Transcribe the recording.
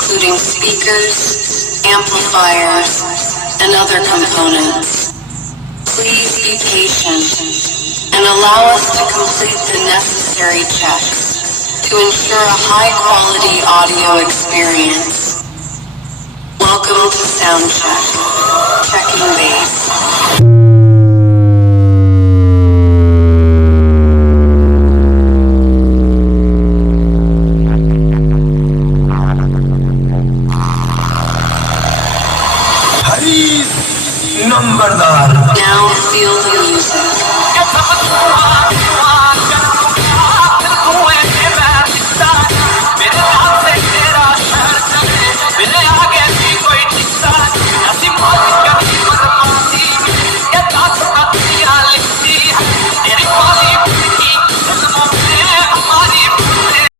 including speakers, amplifiers, and other components. Please be patient and allow us to complete the necessary checks to ensure a high-quality audio experience. Welcome to Soundcheck. Checking bass.